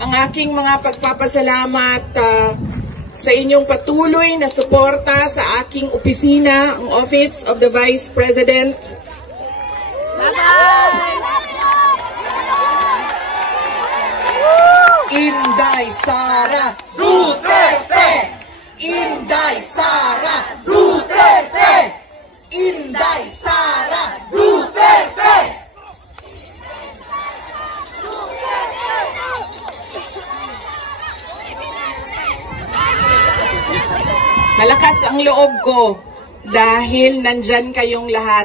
ang aking mga pagpapasalamat sa inyong patuloy na suporta sa aking opisina, ang Office of the Vice President. Inday Sara Duterte! Inday Sara Duterte! Inday Sara Duterte! Malakas ang loob ko dahil nandyan kayong lahat.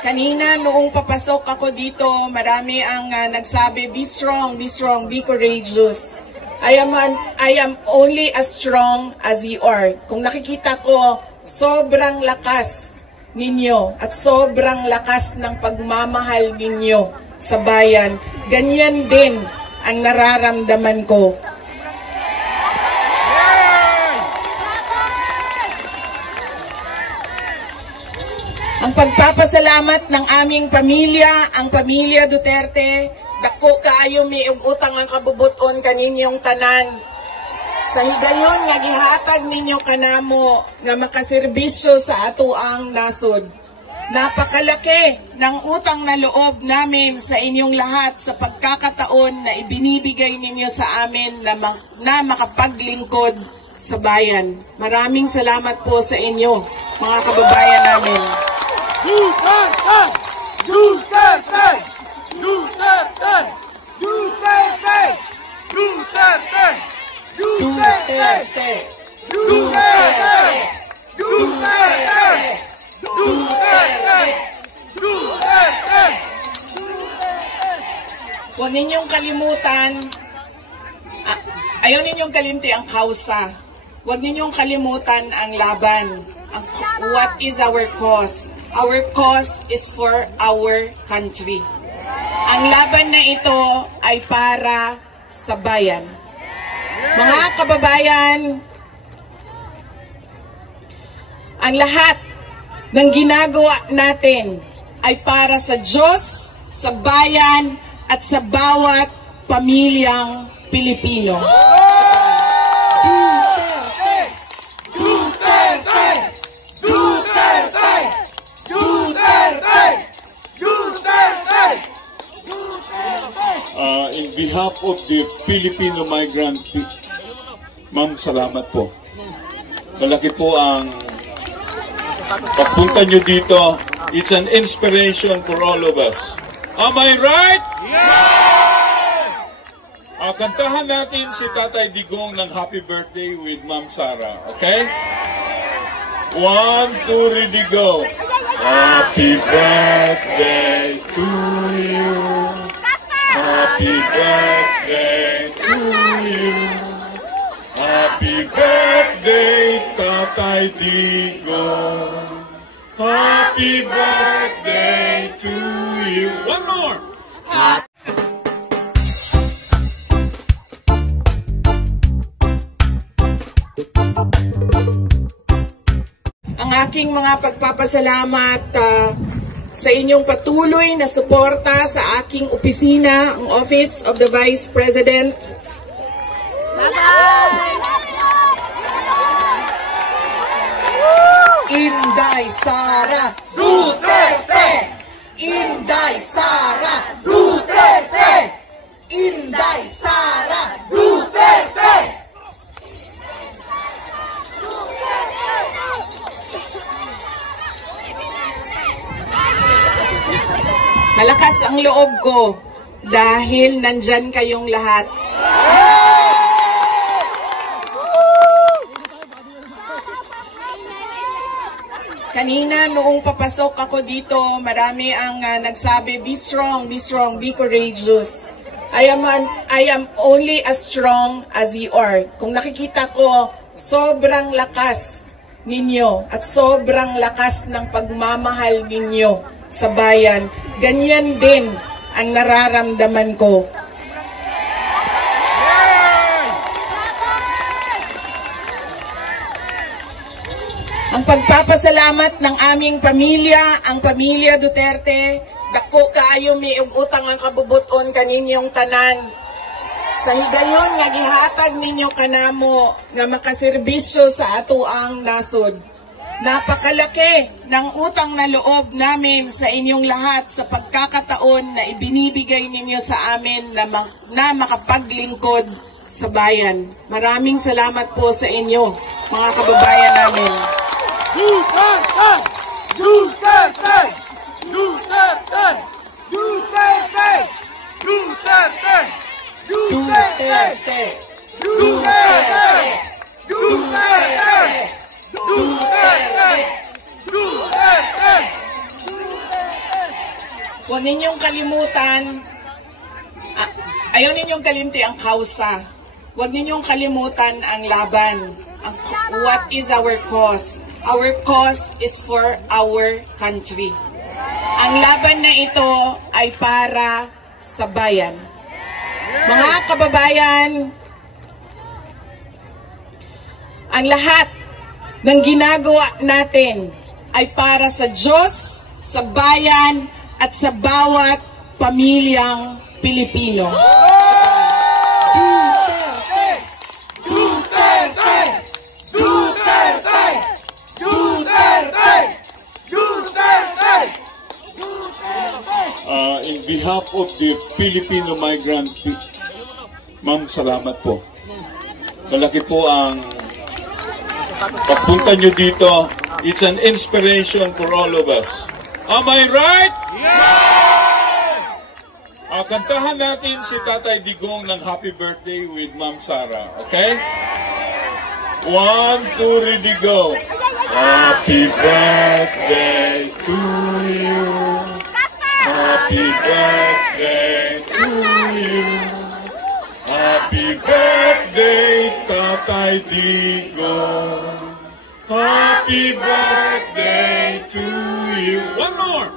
Kanina noong papasok ako dito, marami ang nagsabi, be strong, be courageous. I am only as strong as you are. Kung nakikita ko, sobrang lakas ninyo at sobrang lakas ng pagmamahal ninyo sa bayan. Ganyan din ang nararamdaman ko. Ang pagpapasalamat ng aming pamilya, ang pamilya Duterte, dako kaayo may utang ang kabubuton kaninyong tanan. Sa higayon nga gihatag ninyo kanamo nga makaserbisyo sa atuang nasod. Napakalaki ng utang na loob namin sa inyong lahat sa pagkakataon na ibinibigay ninyo sa amin na makapaglingkod sa bayan. Maraming salamat po sa inyo, mga kababayan namin. Duterte! Duterte! Duterte! Duterte! Duterte! Duterte! Duterte! Duterte! Duterte! Duterte! Huwag ninyong kalimutan, ayaw ninyong kalimti ang kausa. Huwag ninyong kalimutan ang laban. What is our cause? Our cause is for our country. Ang laban na ito ay para sa bayan. Mga kababayan, ang lahat ng ginagawa natin ay para sa Diyos, sa bayan, at sa bawat pamilyang Pilipino. Duterte! Duterte! Duterte! Duterte! Duterte! In behalf of the Filipino migrant, ma'am, salamat po. Malaki po ang pagpunta nyo dito. It's an inspiration for all of us. Am I right? Yeah! Kantahan natin si Tatay Digong ng Happy Birthday with Ma'am Sara. Okay? 1, 2, ready, go. Happy birthday to you. Happy birthday to you. Happy birthday, Tatay Digong. Happy birthday to you. One more. Ang aking mga pagpapasalamat sa inyong patuloy na suporta sa aking opisina, ang Office of the Vice President. Inday Sara Duterte! Inday Sara Duterte! Inday Sara Duterte! Malakas ang loob ko dahil nandyan kayong lahat. Kanina noong papasok ako dito, marami ang nagsabi, be strong, be courageous. I am only as strong as you are. Kung nakikita ko, sobrang lakas ninyo at sobrang lakas ng pagmamahal ninyo sa bayan. Ganyan din ang nararamdaman ko. Ang pagpapasalamat ng aming pamilya, ang pamilya Duterte, dako kaayo may utang ang kabubuton kaninyong tanan. Sa higayon nga gihatag ninyo kanamo nga makaserbisyo sa atuang nasod. Napakalaki ng utang na loob namin sa inyong lahat sa pagkakataon na ibinibigay ninyo sa amin na makapaglingkod sa bayan. Maraming salamat po sa inyo, mga kababayan namin. Duterte! Duterte! Duterte! Duterte! Duterte! Duterte! Duterte! Duterte! Duterte! Huwag ninyong kalimutan, ayaw ninyong kalimti ang kausa. Huwag ninyong kalimutan ang laban. What is our cause? Our cause is for our country. Ang laban na ito ay para sa bayan. Mga kababayan, ang lahat ng ginagawa natin ay para sa Diyos, sa bayan, at sa bawat pamilyang Pilipino. Duterte! Duterte! Duterte! Duterte! Duterte! In behalf of the Filipino migrant, ma'am, salamat po. Malaki po ang pagpunta nyo dito. It's an inspiration for all of us. Am I right? Yeah! Kantahan natin si Tatay Digong ng Happy Birthday with Ma'am Sara. Okay? 1, 2, ready, go. Happy birthday to you. Happy birthday to you. Happy birthday, Tatay Digong. Happy birthday to you. One more.